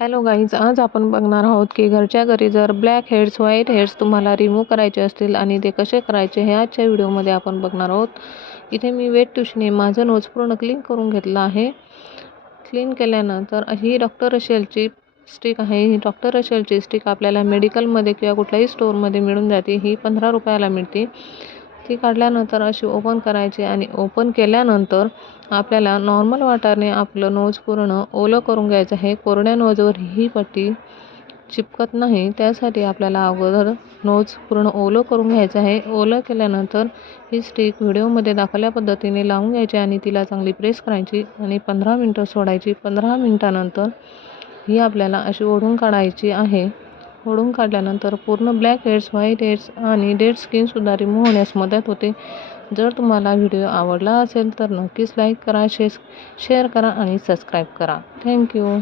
Hello guys आज आपण बघणार आहोत की घरच्या घरी जर ब्लॅक हेड्स व्हाईट हेड्स तुम्हाला रिमूव्ह करायचे असतील आणि ते कसे करायचे हे आजच्या व्हिडिओमध्ये आपण बघणार आहोत. इथे मी वेट ट्यूशने माझं नोज पूर्ण क्लीन करून घेतलं आहे. क्लीन केल्यानंतर ही डॉक्टर रशेलची स्टिक आहे. ही डॉक्टर रशेलची स्टिक आपल्याला मेडिकलमध्ये किंवा कुठल्याही स्टोअरमध्ये मिळून जाते. ही पंधरा रुपयाला मिळते. ती काढल्यानंतर अशी ओपन करायची आणि ओपन केल्यानंतर आपल्याला नॉर्मल वाटरने आपलं नोज पूर्ण ओलं करून घ्यायचं. आहे कोरड्या नोजवर ही पट्टी चिपकत नाही. त्यासाठी आपल्याला अगोदर नोज पूर्ण ओलं करून घ्यायचं आहे. ओलं केल्यानंतर ही स्टिक व्हिडिओमध्ये दाखवल्या पद्धतीने लावून घ्यायची आणि तिला चांगली प्रेस करायची आणि पंधरा मिनटं सोडायची. पंधरा मिनटानंतर ही आपल्याला अशी ओढून काढायची आहे. खोडून काढल्यानंतर पूर्ण ब्लॅक हेड्स व्हाईट हेड्स आणि डेड स्किनसुद्धा रिमूव्ह होण्यास मदत होते. जर तुम्हाला व्हिडिओ आवडला असेल तर नक्कीच लाईक करा शेस शेअर करा आणि सबस्क्राईब करा. थँक्यू